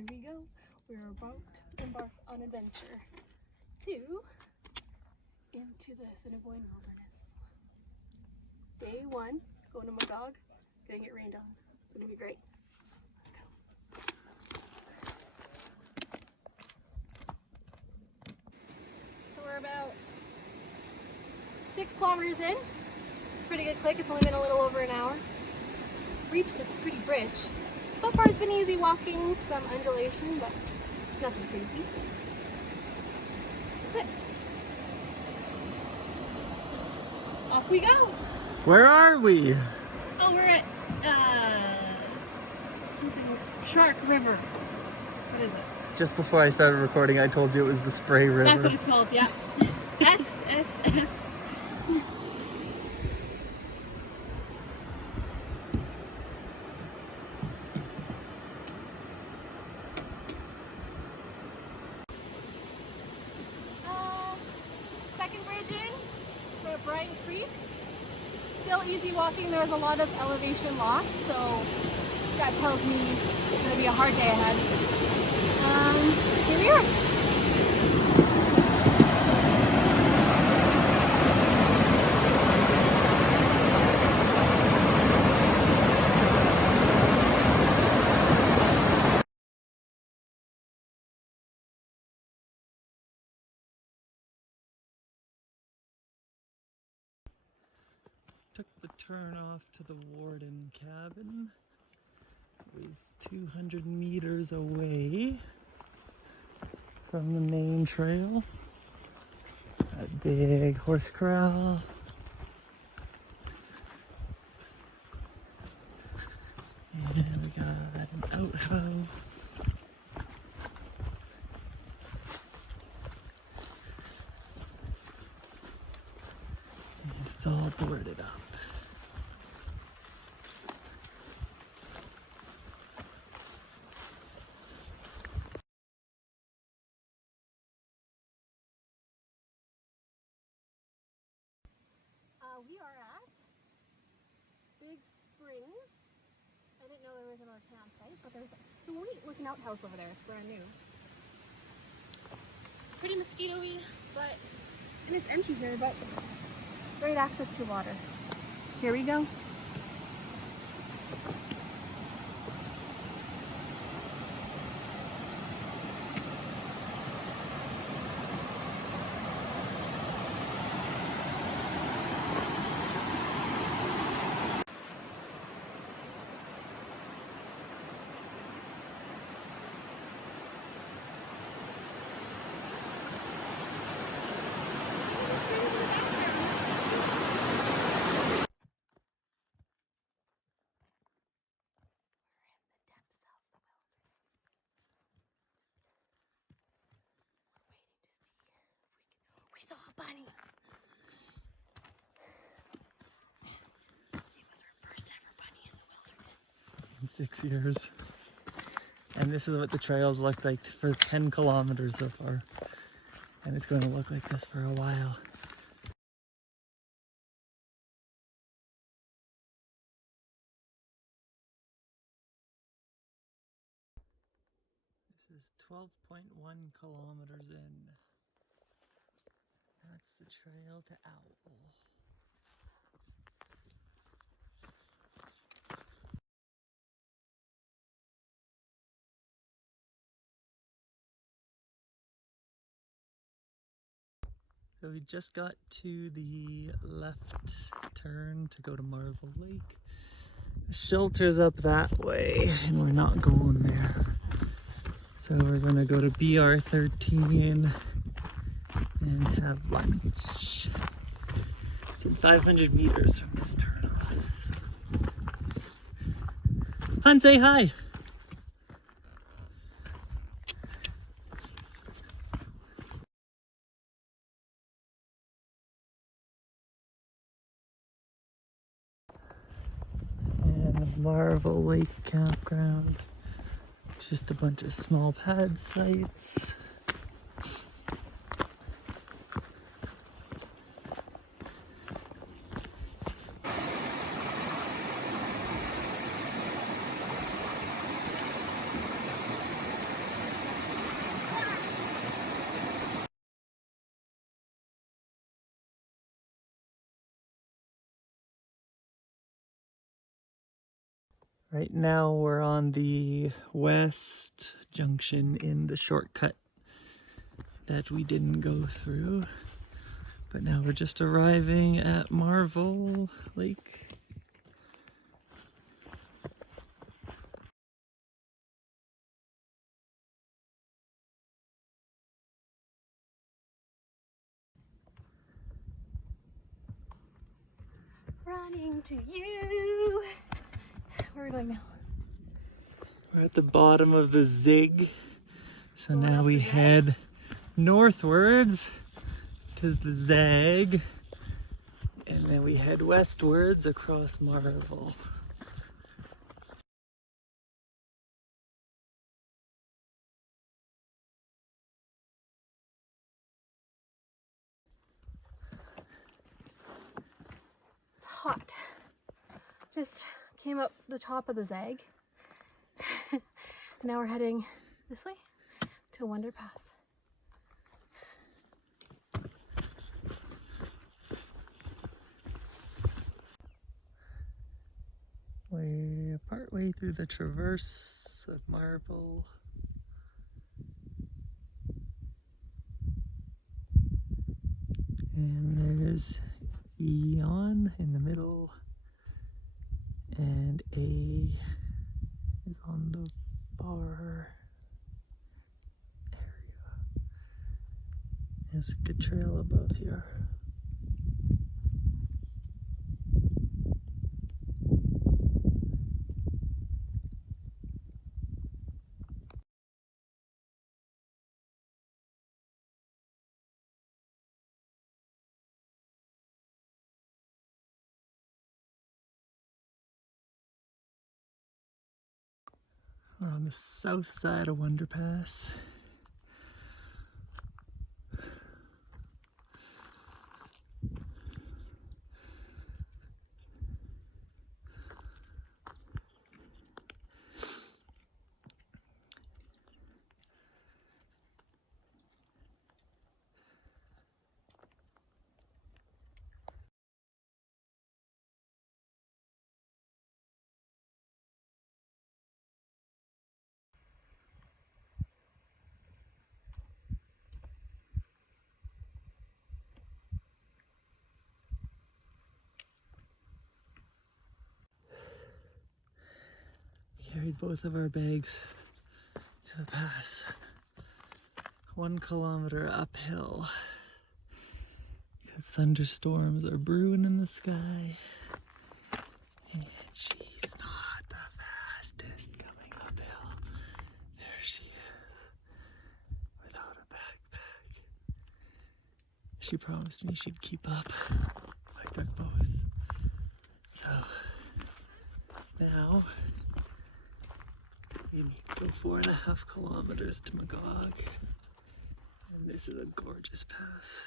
here we go. We're about to embark on adventure into the Assiniboine wilderness. Day 1, going to Magog, gonna get rained on. It's gonna be great. Let's go. So we're about 6 kilometers in. Pretty good click. It's only been a little over an hour. Reached this pretty bridge. So far it's been easy walking, some undulation, but nothing crazy. That's it. Off we go. Where are we? Oh, we're at something Shark River. What is it? Just before I started recording, I told you it was the Spray River. That's what it's called, yeah. S. Second bridge in, we're at Brian Creek. Still easy walking. There was a lot of elevation loss, so that tells me it's going to be a hard day ahead. Here we are. Took the turn off to the Warden cabin. It was 200 meters away from the main trail. A big horse corral. And we got an outhouse. And it's all boarded up. We are at Big Springs. I didn't know there was another campsite, but there's a sweet looking outhouse over there. It's brand new. It's pretty mosquito-y, and it's empty here, but great access to water. Here we go. We saw a bunny. It was our first ever bunny in the wilderness. In 6 years. And this is what the trails look like for 10 kilometers so far. And it's going to look like this for a while. This is 12.1 kilometers in. That's the trail to Owl. So we just got to the left turn to go to Marvel Lake. The shelter's up that way and we're not going there. So we're gonna go to BR13 and have lunch. It's in 500 meters from this turn off. Hun, say hi! And Marvel Lake Campground. Just a bunch of small pad sites. Right now we're on the west junction in the shortcut that we didn't go through. But now we're just arriving at Marvel Lake. Running to you. Where are we going now? We're at the bottom of the Zig. So Going now up we the Zag? head northwards to the Zag. And then we head westwards across Marvel. It's hot. Just came up the top of the Zag. Now we're heading this way to Wonder Pass. We're partway through the traverse of Marvel. And there's Eon in the middle, and A is on the far area. There's a good trail above here. We're on the south side of Wonder Pass. Carried both of our bags to the pass. 1 kilometer uphill. Because thunderstorms are brewing in the sky. And she's not the fastest coming uphill. There she is. Without a backpack. She promised me she'd keep up if I took both. So now we need to go 4.5 kilometers to Magog. And this is a gorgeous pass.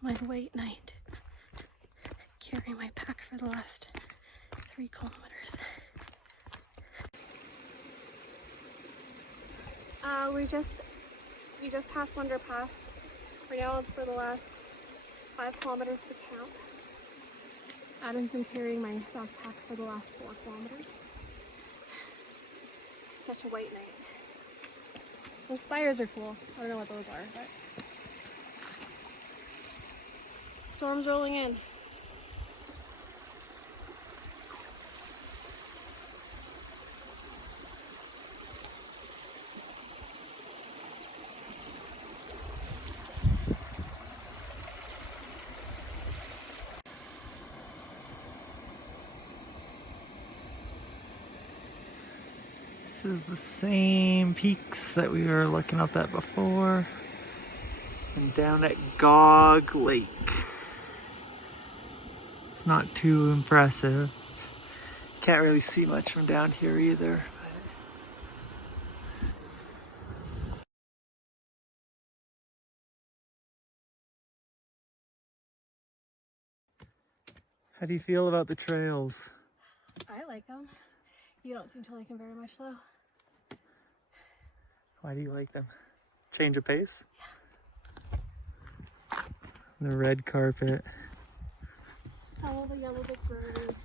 My late night. Carrying my pack for the last 3 kilometers. We just passed Wonder Pass. We're now for the last 5 kilometers to camp. Adam's been carrying my backpack for the last 4 kilometers. It's such a white night. The spires are cool. I don't know what those are, but storm's rolling in. This is the same peaks that we were looking up at before. And down at Gog Lake. It's not too impressive. Can't really see much from down here either. How do you feel about the trails? I like them. You don't seem to like them very much though. Why do you like them? Change of pace? The red carpet. Follow the yellow brick road.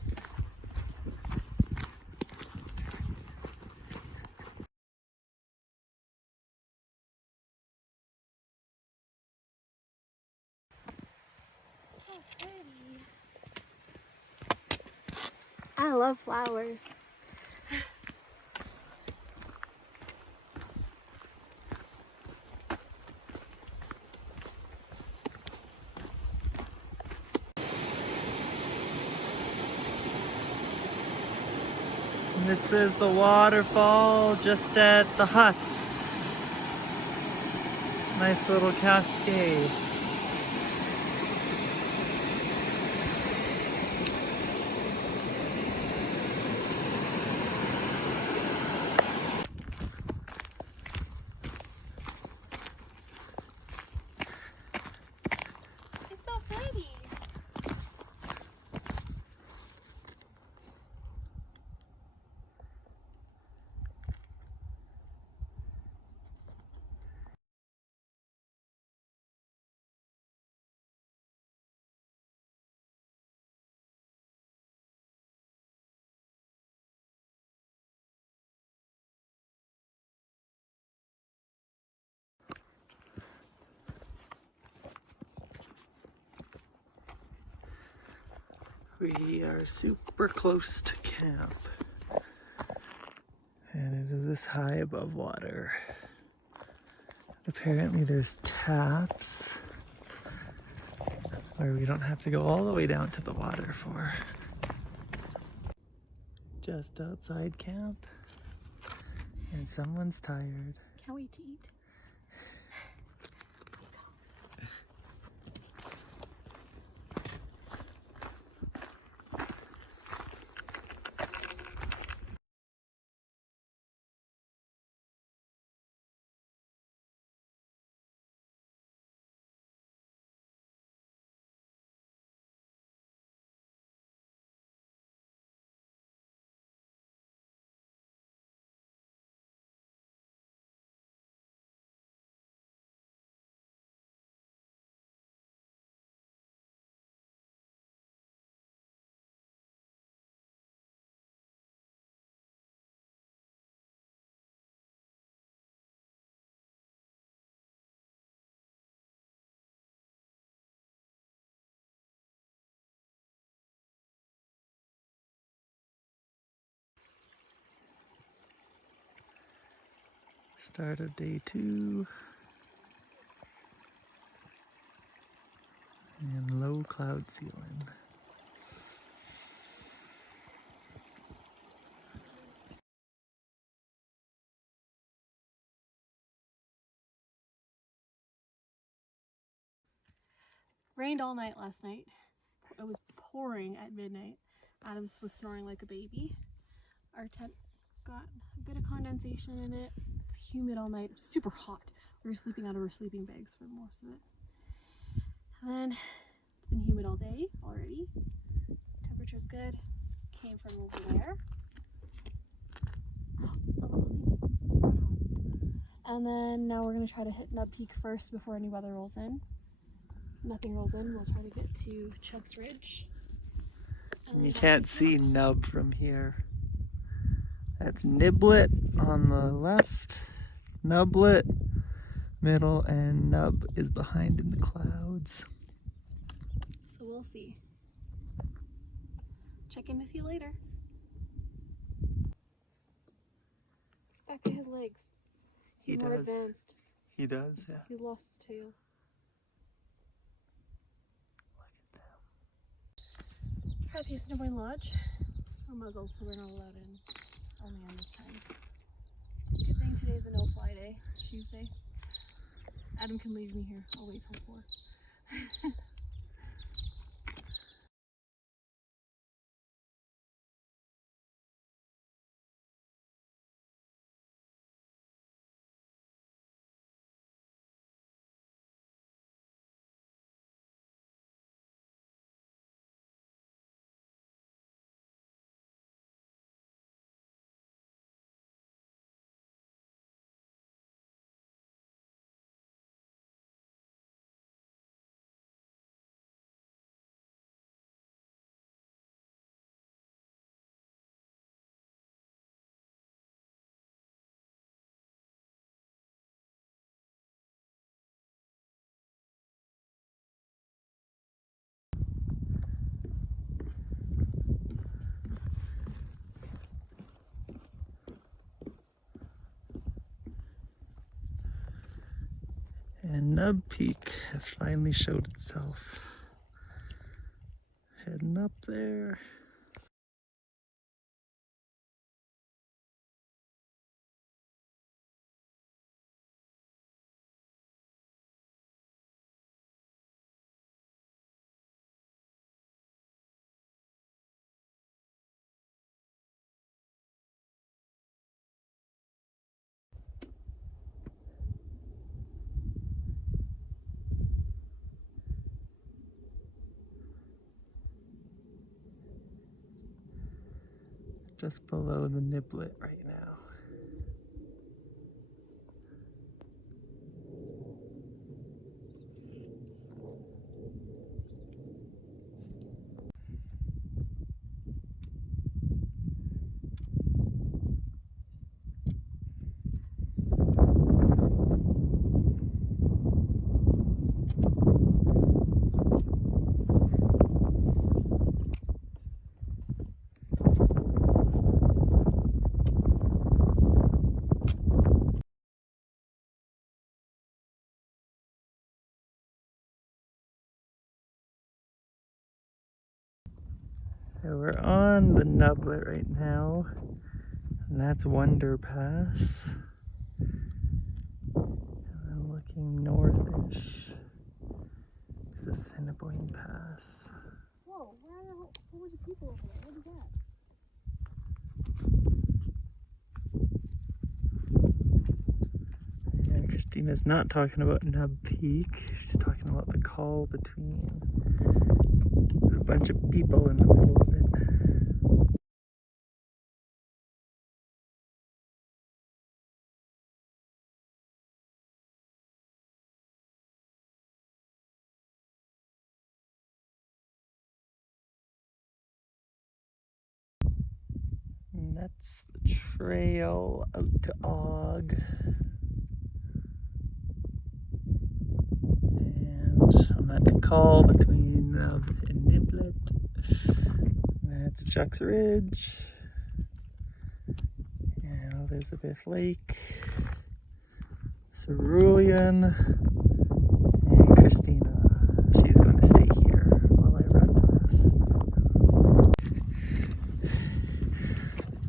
So pretty. I love flowers. This is the waterfall just at the huts. Nice little cascade. It's so pretty. We are super close to camp. And it is this high above water. Apparently there's taps where we don't have to go all the way down to the water for. Just outside camp. And someone's tired. Can't wait to eat. Start of day 2. And low cloud ceiling. Rained all night last night. It was pouring at midnight. Adams was snoring like a baby. Our tent got a bit of condensation in it. It's humid all night. It's super hot. We were sleeping out of our sleeping bags for most of it. And then it's been humid all day already. Temperature's good. Came from over there. And then now we're going to try to hit Nub Peak first before any weather rolls in. If nothing rolls in, we'll try to get to Chuck's Ridge. You can't see Nub from here. That's Niblet on the left, Nublet middle, and Nub is behind in the clouds. So we'll see. Check in with you later. Back at his legs. He's more advanced. He does, yeah. He's lost his tail. Look at them. Banff+Assiniboine Lodge. We're muggles, so we're not allowed in. Only on this times. Good thing today's a no-fly day. It's Tuesday. Adam can leave me here. I'll wait till 4. And Nub Peak has finally showed itself. Heading up there. Just below the Niblet right now. So we're on the Nublet right now, and that's Wonder Pass. And then looking northish is Assiniboine Pass. Whoa, where were the people over there? What is that? And Christina's not talking about Nub Peak, she's talking about the call between a bunch of people in the middle of it. And that's the trail out to Og. And I'm at the call between Nub and Niblet. That's Chuck's Ridge. And Elizabeth Lake. Cerulean. And Christina. She's going to stay here while I run the rest.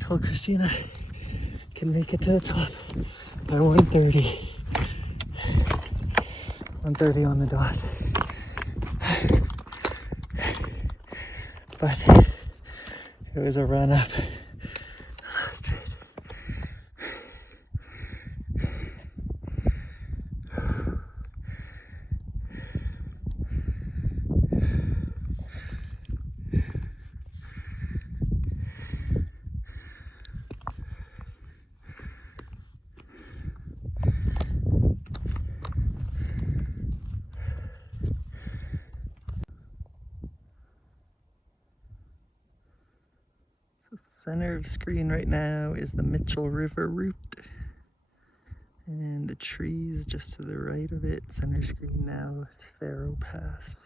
Told Christina I can make it to the top by 1:30. 1:30 on the dot. But it was a run up. Center of screen right now is the Mitchell River route. And the trees just to the right of it, center screen now is Faro Pass.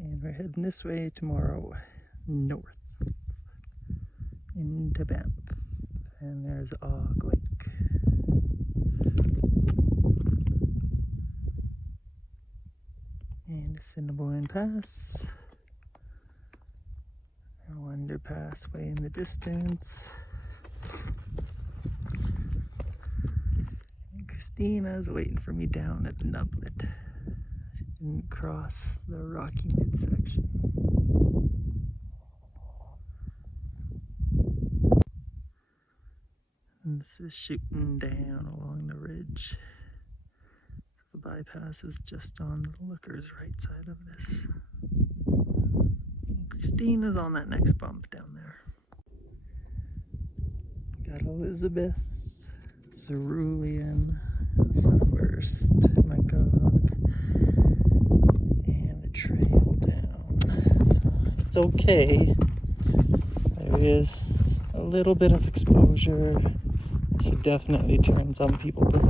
And we're heading this way tomorrow, north, into Banff. And there's Og Lake. And Assiniboine Pass. Our underpass way in the distance. And Christina's waiting for me down at the Nublet. She didn't cross the rocky midsection. And this is shooting down along the ridge. bypass is just on the looker's right side of this. And Christine is on that next bump down there. Got Elizabeth, Cerulean, Sunburst, Magog, and a trail down. So it's okay. There is a little bit of exposure. This would definitely turn some people back.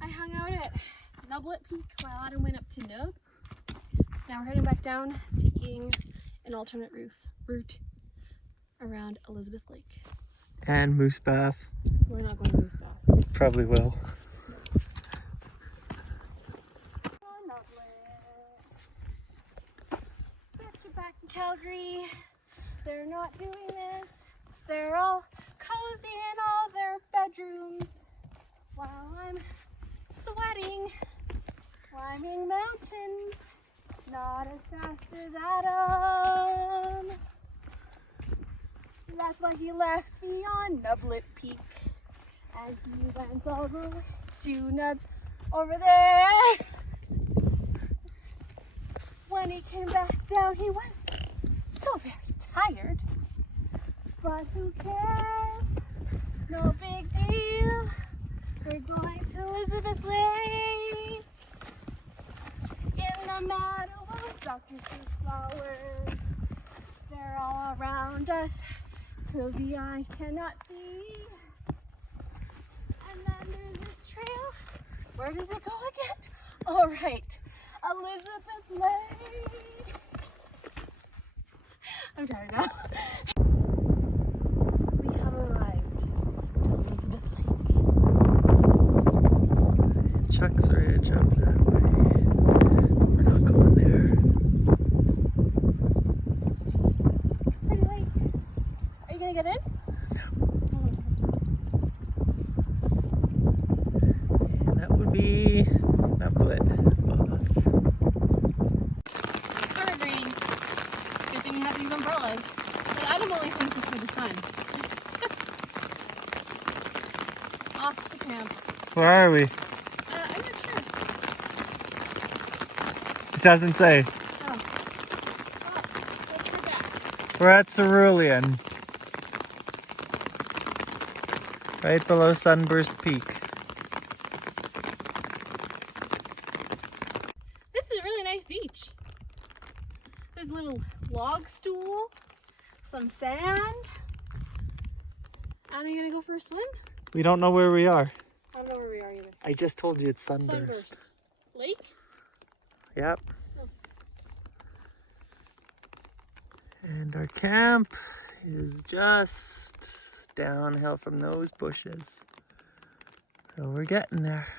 I hung out at Nublet Peak while Adam went up to Nub. Now we're heading back down, taking an alternate route around Elizabeth Lake. And Moose Bath. We're not going to Moose Bath. Probably will. Back in Calgary, they're not doing this. They're all cozy in all their bedrooms while I'm sweating, climbing mountains, not as fast as Adam. That's why he left me on Nublet Peak, and he went over to Nub over there. When he came back down, he was so very tired. But who cares? No big deal. We're going to Elizabeth Lake. In the meadow of Dr. Seuss flowers. They're all around us till the eye cannot see. And then there's this trail. Where does it go again? All right. Elizabeth Lake. I'm tired now. We have arrived to Elizabeth Lake. Chuck's Ridge up that way. We're not going there. Pretty late. Are you gonna get in? And that would be Nublet. It started raining. Good thing you have these umbrellas. But Adam only thinks it's for the sun. Off to camp. Where are we? I'm not sure. It doesn't say. Oh. Oh, let's go back. We're at Cerulean. Right below Sunburst Peak. This is a really nice beach. There's a little log stool, some sand. Adam, are you gonna go for a swim? We don't know where we are. I don't know where we are either. I just told you it's Sunburst. Sunburst. Lake? Yep. Oh. And our camp is just downhill from those bushes. So we're getting there.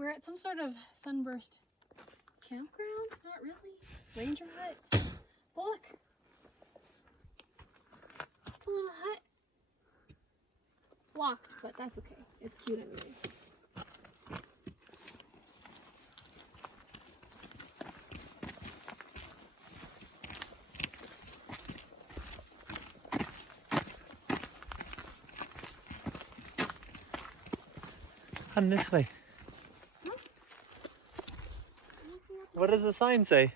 We're at some sort of sunburst campground? Not really. Ranger hut. But look. A little hut. Locked, but that's okay. It's cute anyways. On this way. Huh? What does the sign say?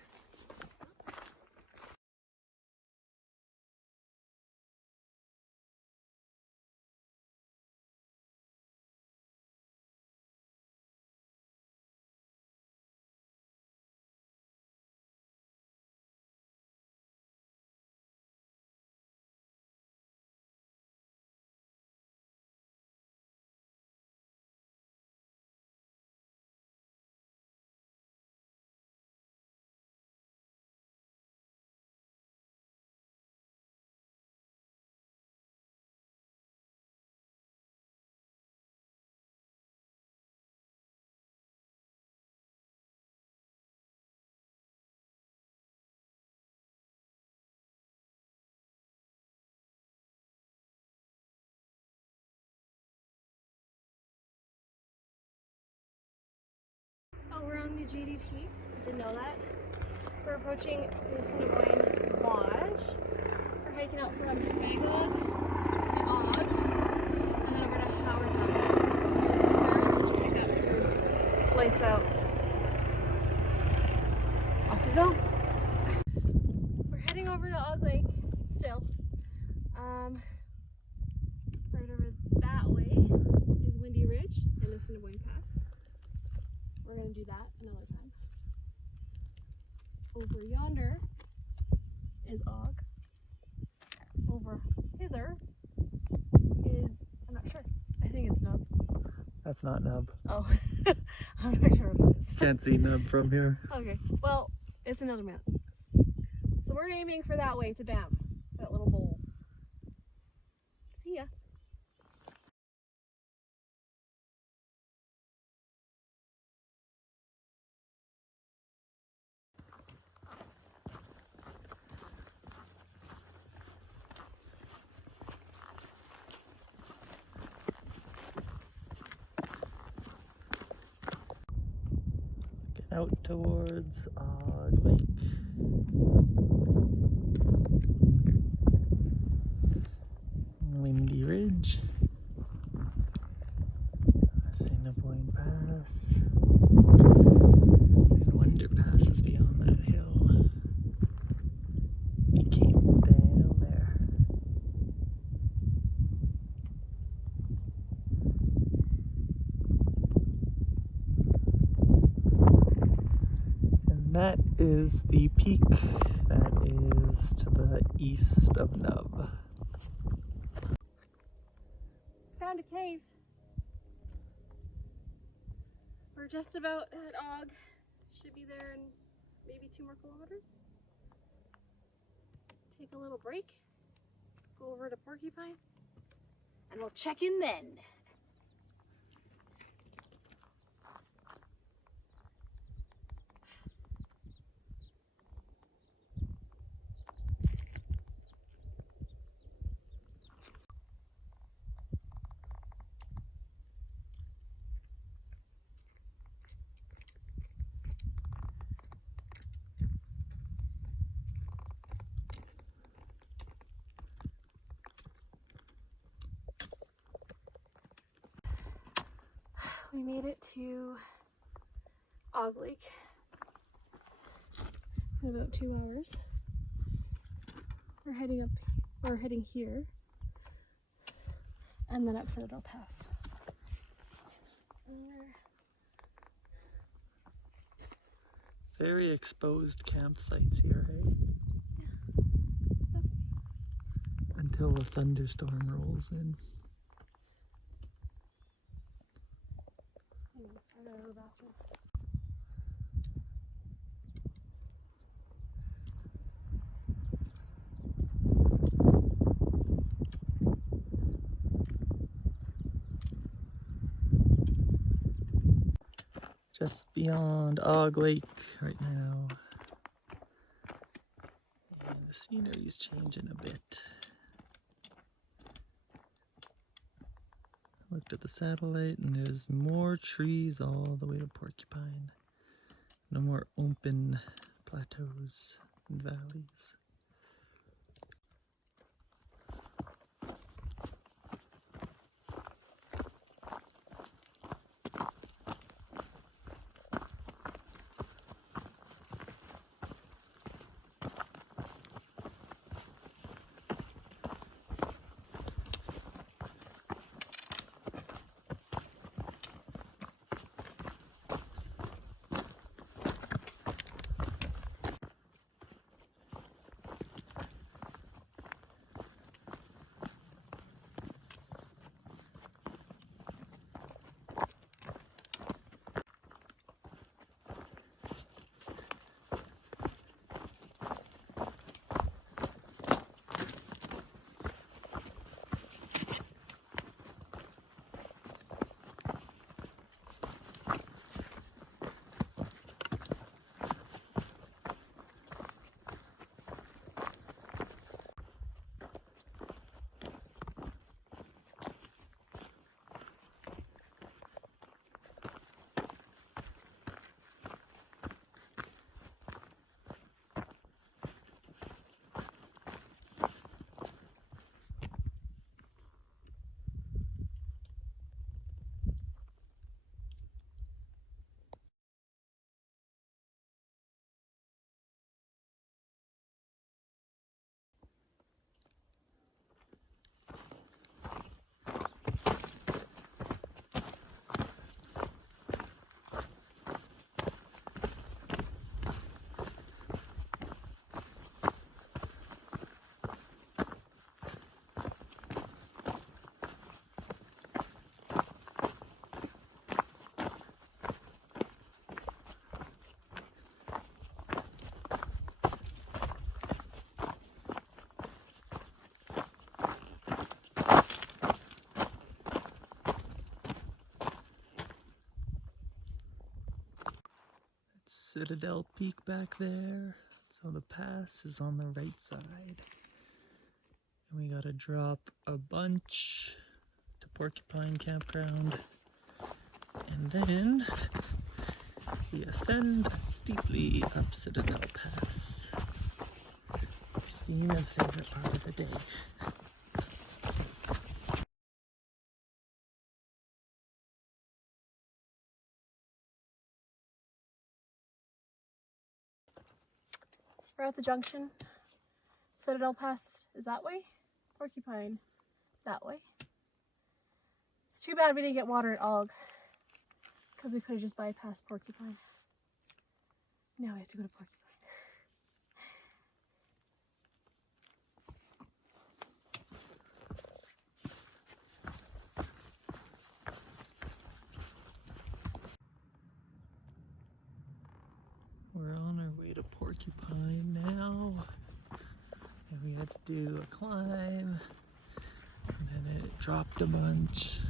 Oh, we're on the GDT. Didn't know that. We're approaching the Assiniboine Lodge. We're hiking out from Magog to Og, and then over to Howard Douglas. Here's the first pickup through flights out. Off we go. We're heading over to Og Lake still. Right over that way is Windy Ridge and Assiniboine Pass. We're going to do that another time. Over yonder is Og. Over hither is, I'm not sure. I think it's Nub. That's not Nub. Oh, I'm not sure what it is. Can't see Nub from here. Okay, well, it's another mountain. So we're aiming for that way to Banff, that little bowl. See ya. Get out towards Og Lake. Windy Ridge. Assiniboine Pass. And Wonder Pass is beyond that hill. We came down there. And that is the peak that is to the east of Nub. Found a cave. We're just about at Og. Should be there in maybe 2 more kilometers. Take a little break. Go over to Porcupine. And we'll check in then. We made it to Og Lake in about 2 hours. We're heading here, and then up Citadel Pass. Very exposed campsites here, hey? Yeah, that's okay. Until a thunderstorm rolls in. Anyways, I gotta go to the bathroom. just beyond Og Lake right now. And the scenery's changing a bit. Looked at the satellite and there's more trees all the way to Porcupine. No more open plateaus and valleys. Citadel Peak back there. So the pass is on the right side. And we gotta drop a bunch to Porcupine Campground. And then we ascend steeply up Citadel Pass. Christina's favorite part of the day. We're at the junction. Citadel Pass is that way. Porcupine is that way. It's too bad we didn't get water at Og, because we could have just bypassed Porcupine. Now we have to go to Porcupine. We're on our way to Porcupine now. And we had to do a climb. And then it dropped a bunch.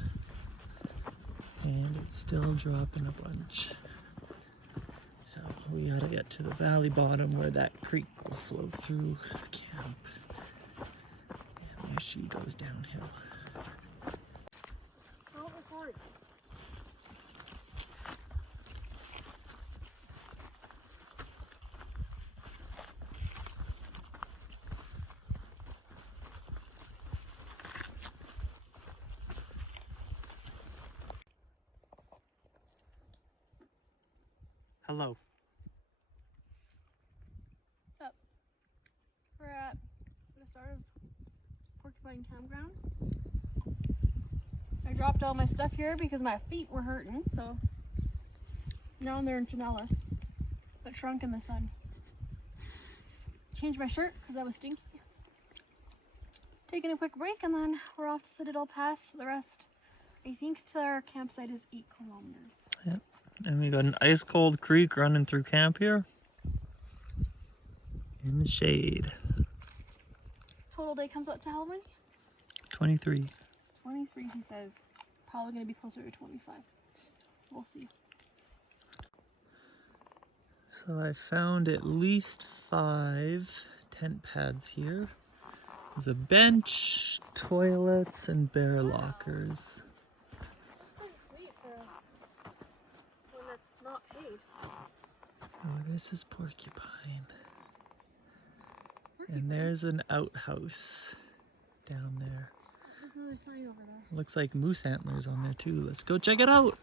And it's still dropping a bunch. So we gotta get to the valley bottom where that creek will flow through camp. And there she goes downhill. Don't record. Hello. What's up? We're at the start of Porcupine Campground. I dropped all my stuff here because my feet were hurting, so now they're in Chanellis, but shrunk in the sun. Changed my shirt because I was stinky. Taking a quick break and then we're off to Citadel Pass. The rest, I think, to our campsite is 8 kilometers. Yep. And we got an ice cold creek running through camp here. In the shade. Total day comes out to how many? 23. 23, he says. Probably going to be closer to 25. We'll see. So I found at least 5 tent pads here. There's a bench, toilets, and bear lockers. That's pretty sweet for one that's not paid. Oh, this is Porcupine. And there's an outhouse down there. There's another sign over there. Looks like moose antlers on there too. Let's go check it out.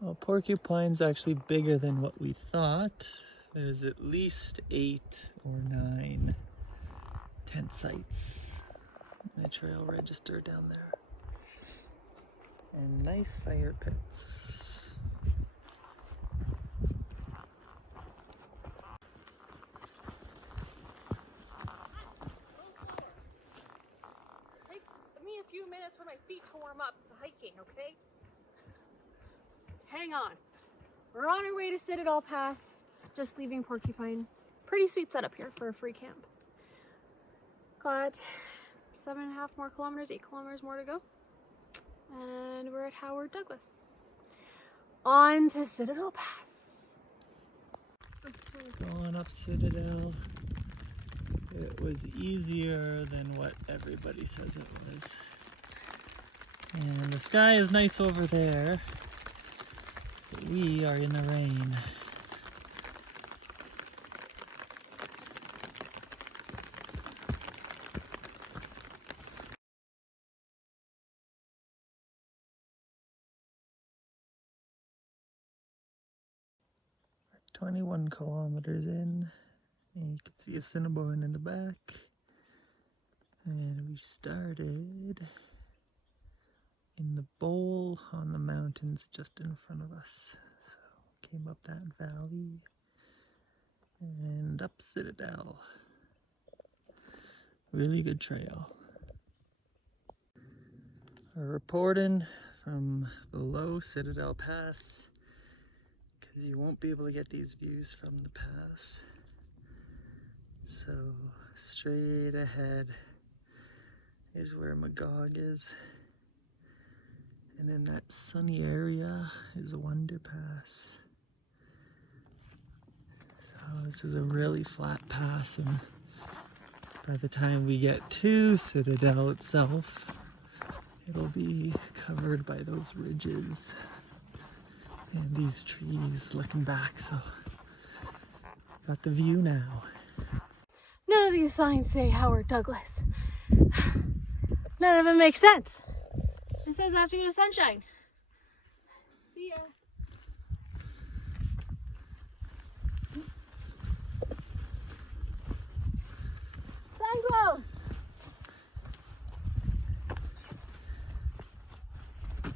Well, Porcupine's actually bigger than what we thought. There's at least 8 or 9 tent sites. And a trail register down there. And nice fire pits. It takes me a few minutes for my feet to warm up to hiking, okay? Hang on. We're on our way to Citadel Pass, just leaving Porcupine. Pretty sweet setup here for a free camp. Got 7.5 more kilometers, 8 kilometers more to go. And we're at Howard Douglas. On to Citadel Pass. Going up Citadel. It was easier than what everybody says it was. And the sky is nice over there. But we are in the rain. We're 21 kilometers in. And you can see Assiniboine in the back. And we started in the bowl on the mountains just in front of us. So came up that valley and up Citadel. Really good trail. We're reporting from below Citadel Pass because you won't be able to get these views from the pass. So straight ahead is where Magog is. And in that sunny area is Wonder Pass. So this is a really flat pass, and by the time we get to Citadel itself, it'll be covered by those ridges and these trees looking back. So got the view now. None of these signs say Howard Douglas. None of it makes sense. It says I have to go to Sunshine. See ya. Thank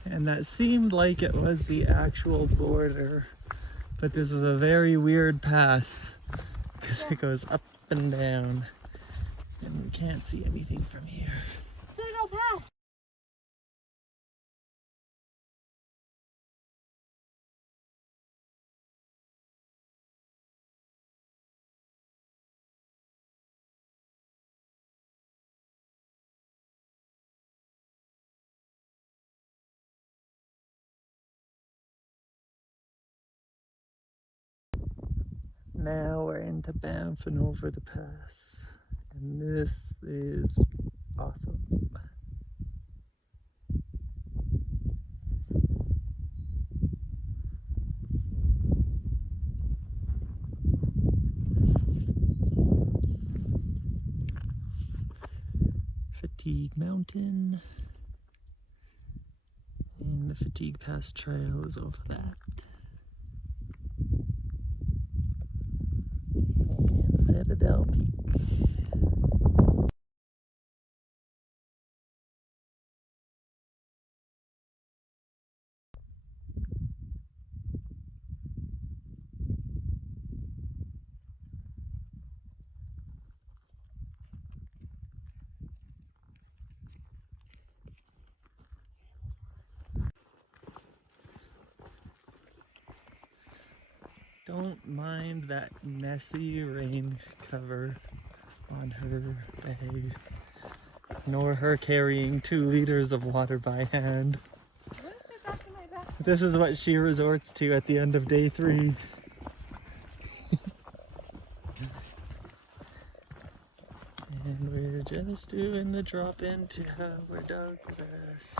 And that seemed like it was the actual border, but this is a very weird pass because it goes up and down and we can't see anything from here. Citadel Pass. Now we're into Banff and over the pass, and this is awesome. Fatigue Mountain, and the Fatigue Pass Trail is over that. And Citadel Peak. don't mind that messy rain cover on her bag, nor her carrying 2 liters of water by hand. What is my back in my back? This is what she resorts to at the end of day 3. And we're just doing the drop into Howard Douglas.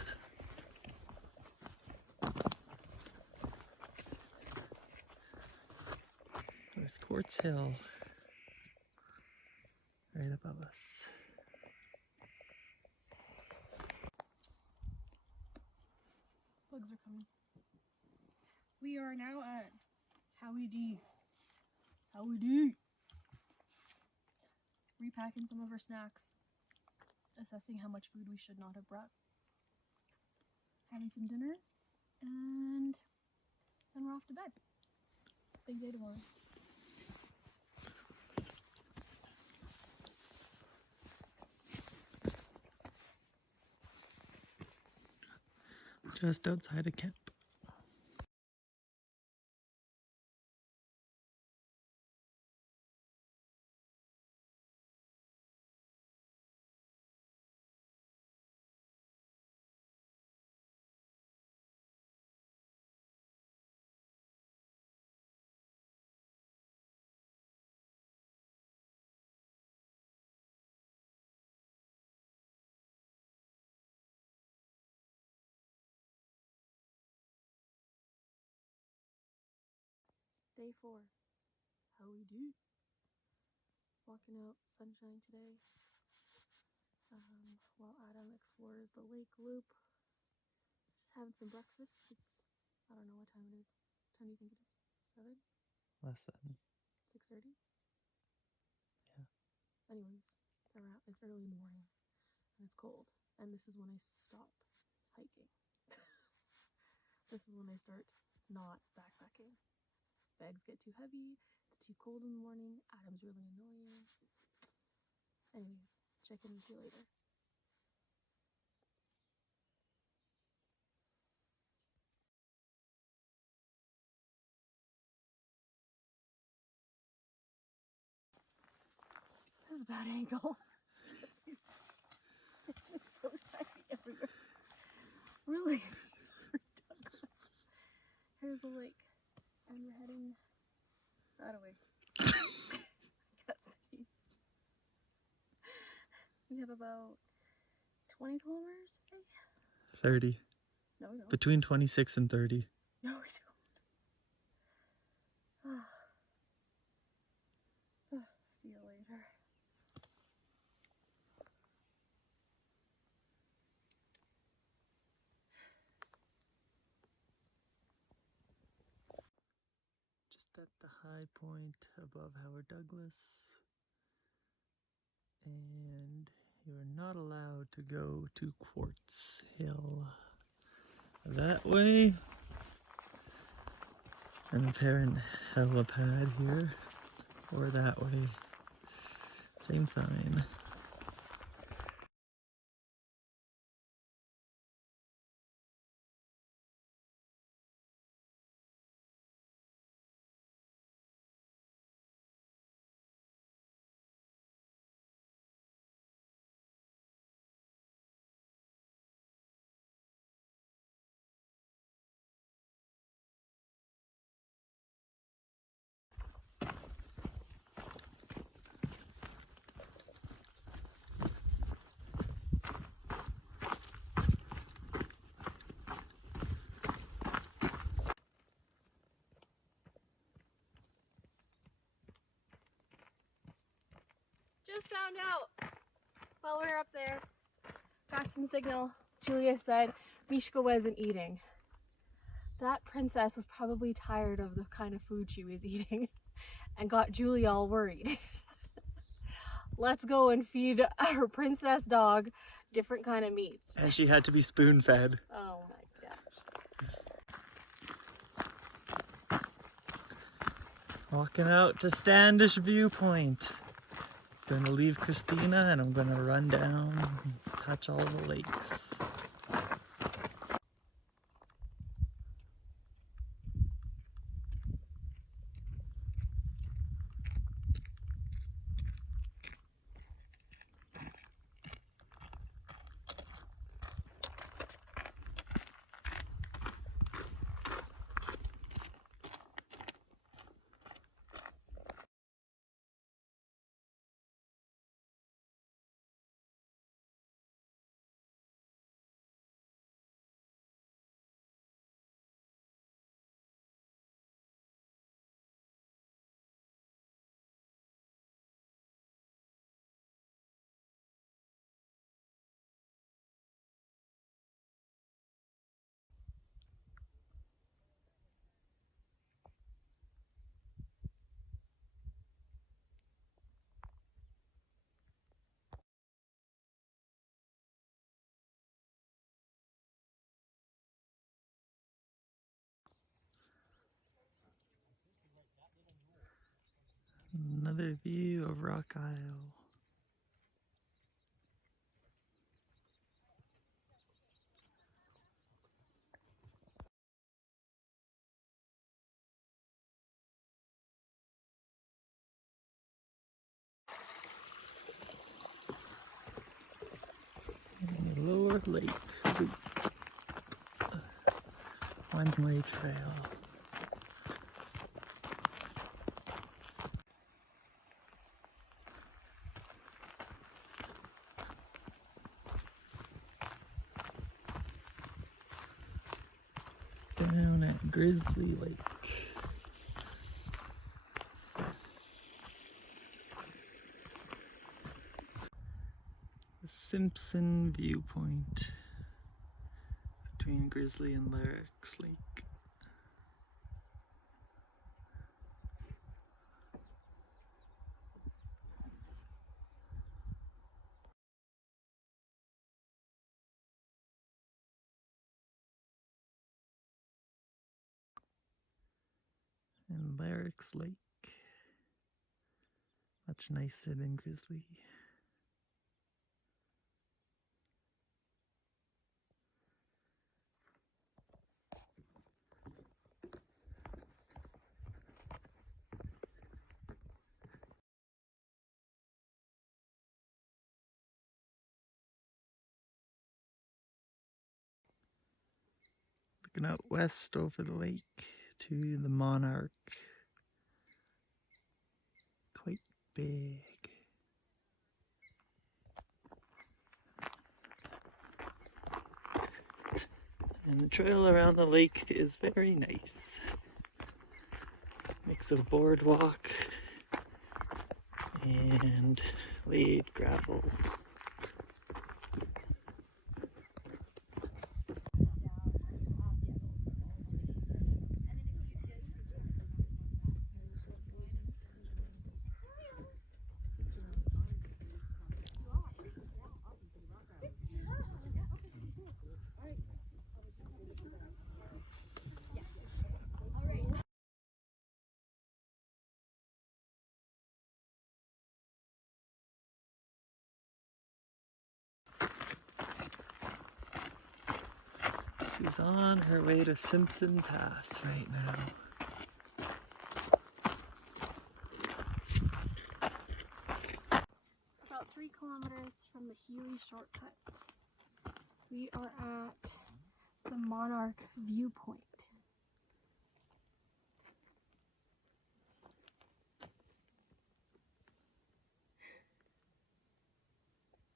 With Quartz Hill right above us. Bugs are coming. We are now at Healy. Repacking some of our snacks. Assessing how much food we should not have brought. Having some dinner. And then we're off to bed. Big day tomorrow. Just outside of camp. Day 4. How we do? Walking out, sunshine today. While Adam explores the lake loop. Just having some breakfast. It's, I don't know what time it is. What time do you think it is? 7? Less than. 6:30? Yeah. Anyways, it's early in the morning. And it's cold. And this is when I stop hiking. This is when I start not backpacking. Bags get too heavy, it's too cold in the morning, Adam's really annoying. Anyways, check in with you later. This is a bad angle. It's so tiny everywhere. Really? Here's the lake. And we're heading that way. Can't see. We have about 20 kilometers, I think? 30. No, we don't. Between 26 and 30. No, we don't. See you later. Just at the high point above Howard Douglas. And you're not allowed to go to Quartz Hill. That way. An apparent helipad here. Or that way. Same sign. Just found out while we were up there, got some signal. Julia said Mishka wasn't eating. That princess was probably tired of the kind of food she was eating and got Julia all worried. Let's go and feed our princess dog different kind of meat. And she had to be spoon fed. Oh my gosh. Walking out to Standish Viewpoint. Gonna leave Christina and I'm gonna run down and touch all the lakes. Another view of Rock Isle. And the Lower Lake Loop. One-way trail. Down at Grizzly Lake. The Simpson viewpoint between Grizzly and Larrick's Lake. And Larrick's Lake, much nicer than Grizzly. Looking out west over the lake to the Monarch. Quite big. And the trail around the lake is very nice. Mix of boardwalk and laid gravel. She's on her way to Simpson Pass right now. About 3 kilometers from the Healy shortcut, we are at the Monarch viewpoint.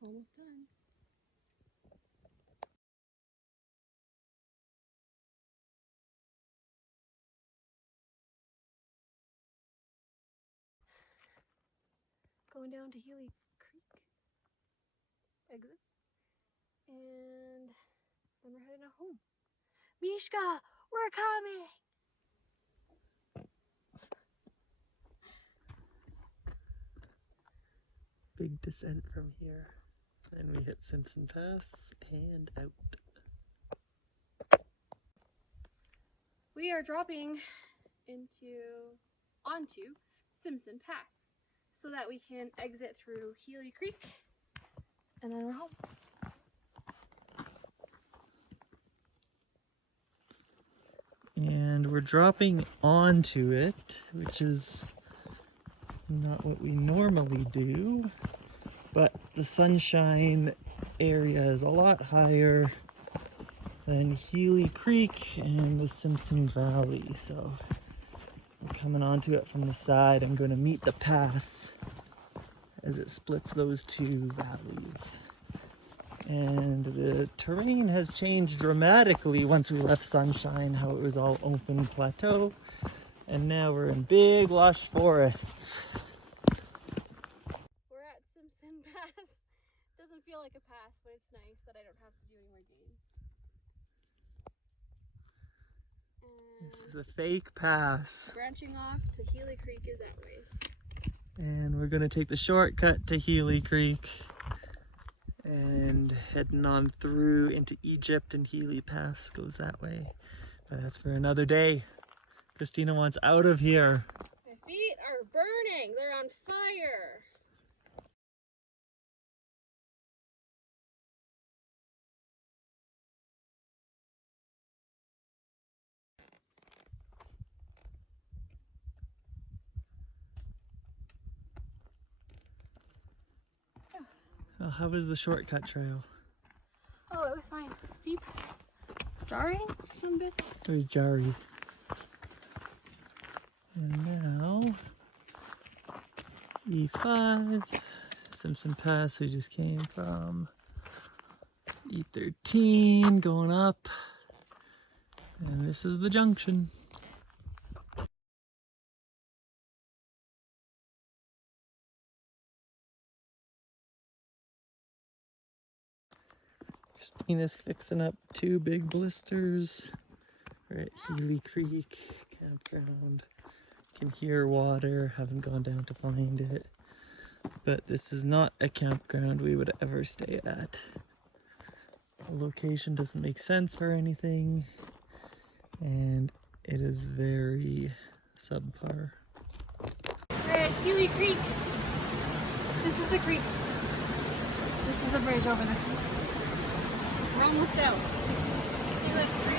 Almost done. Going down to Healy Creek exit, and then we're heading home. Mishka, we're coming! Big descent from here. And we hit Simpson Pass and out. We are dropping onto Simpson Pass so that we can exit through Healy Creek, and then we're home. And we're dropping onto it, which is not what we normally do, but the Sunshine area is a lot higher than Healy Creek and the Simpson Valley, so we're coming onto it from the side. I'm going to meet the pass as it splits those two valleys. And the terrain has changed dramatically once we left Sunshine, how it was all open plateau, and now we're in big lush forests. We're at Simpson Pass. Doesn't feel like a pass, but it's nice that I don't have to do any more gating. This is a fake pass. Branching off to Healy Creek is that way. And we're gonna take the shortcut to Healy Creek and heading on through into Egypt, and Healy Pass goes that way. But that's for another day. Christina wants out of here. My feet are burning. burning. They're on fire. Well, how was the shortcut trail? Oh, it was fine. Steep, jarring some bits. It was jarry. And now, E5, Simpson Pass we just came from. E13 going up. And this is the junction. Christina's fixing up 2 big blisters. We're at Healy Creek campground. Can hear water, haven't gone down to find it. But this is not a campground we would ever stay at. The location doesn't make sense for anything, and it is very subpar. We're at Healy Creek. This is the creek. This is the bridge over there. We're almost out. See, like 3.5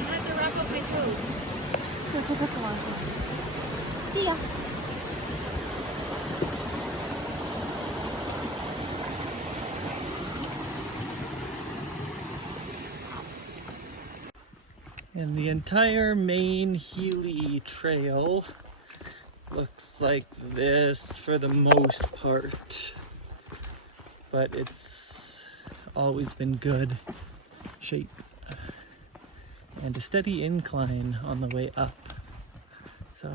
I have to wrap up my toes. So it took us a long time. See ya. And the entire main Healy trail looks like this for the most part, but it's always been good shape and a steady incline on the way up. So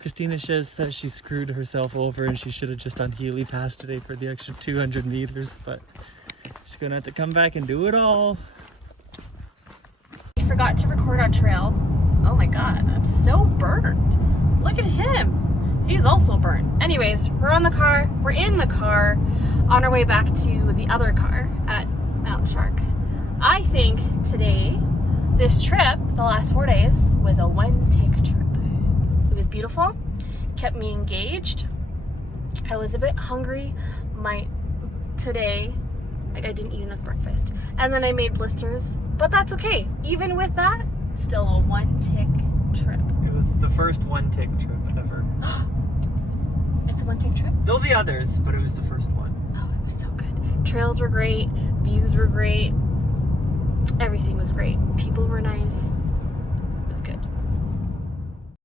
Christina says she screwed herself over and she should have just done Healy Pass today for the extra 200 meters, but she's gonna have to come back and do it all. Forgot to record on trail. Oh my god, I'm so burned. Look at him. He's also burned. Anyways, we're in the car on our way back to the other car at Mount Shark. I think today, this trip, the last 4 days, was a one-take trip. It was beautiful, kept me engaged. I was a bit hungry. Today, I didn't eat enough breakfast. And then I made blisters, but that's okay. Even with that, still a one-tick trip. It was the first one-tick trip ever. It's a one-tick trip? There'll be others, but it was the first one. Oh, it was so good. Trails were great, views were great, everything was great. People were nice.